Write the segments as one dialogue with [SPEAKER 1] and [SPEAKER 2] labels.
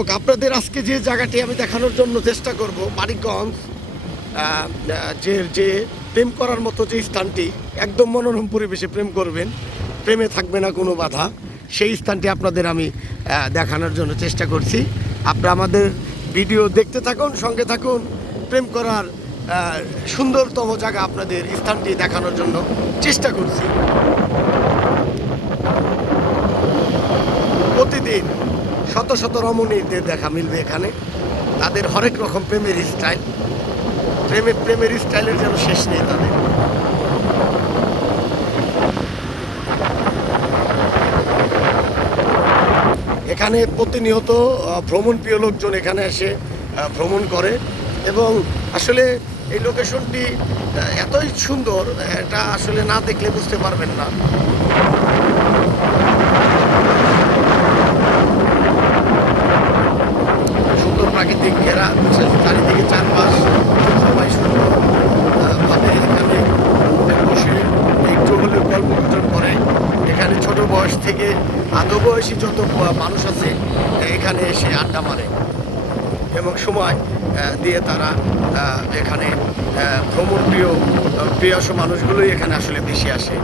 [SPEAKER 1] দর্শক আপনাদের আজকে যে জায়গাটি আমি দেখানোর জন্য চেষ্টা করব আহ, যে যে প্রেম করার মতো যে স্থানটি একদম মনোরম পরিবেশে প্রেম করবেন প্রেমে থাকবে না কোনো বাধা। সেই স্থানটি আপনাদের আমি দেখানোর জন্য চেষ্টা করছি। আপনারা আমাদের ভিডিও দেখতে থাকুন সঙ্গে থাকুন। প্রেম করার সুন্দরতম জায়গা আপনাদের স্থানটি দেখানোর জন্য চেষ্টা করছি। শত শত রমণীদের দেখা মিলবে এখানে। তাদের হরেক রকম প্রেমের স্টাইল। প্রেমের প্রেমের স্টাইলের যেন শেষ নেই তাদের। এখানে প্রতিনিয়ত আহ, ভ্রমণ প্রিয় লোকজন এখানে এসে ভ্রমণ করে এবং আসলে এই লোকেশনটি এতই সুন্দর এটা আসলে না দেখলে বুঝতে পারবেন না। থেকে আদৌ বয়সী যত মানুষ আছে এখানে এসে আড্ডা মারে। এবং সময় দিয়ে তারা এখানে ভ্রমণ প্রিয় প্রিয়স মানুষগুলোই এখানে আসলে বেশি আসে।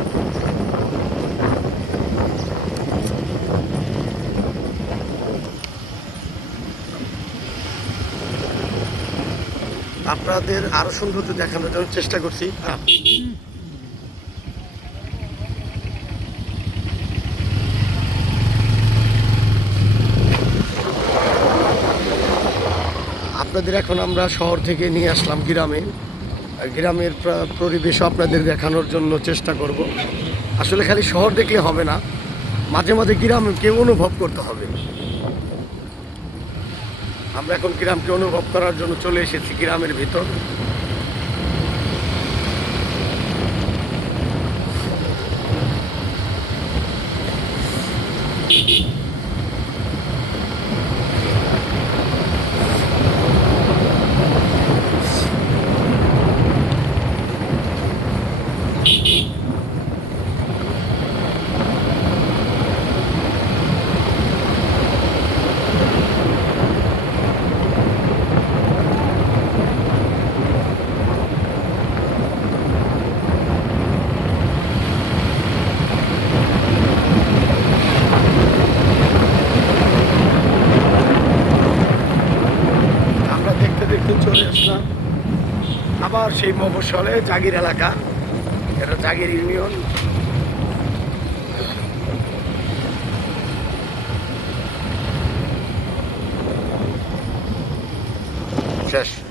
[SPEAKER 1] আপনাদের আরও সৌন্দর্য দেখানোর জন্য চেষ্টা করছি। আপনাদের এখন আমরা শহর থেকে নিয়ে আসলাম গ্রামে। গ্রামের পরিবেশও পরিবেশ আপনাদের দেখানোর জন্য চেষ্টা করব। আসলে খালি শহর দেখলে হবে না, মাঝে মাঝে গ্রামকে অনুভব করতে হবে। আমরা এখন গ্রামকে অনুভব করার জন্য চলে এসেছি গ্রামের ভিতর আমরা দেখতে দেখতে চলে আসলাম। আবার সেই মফসলে জাগির এলাকা। এটা জাগির ইউনিয়ন। শেষ।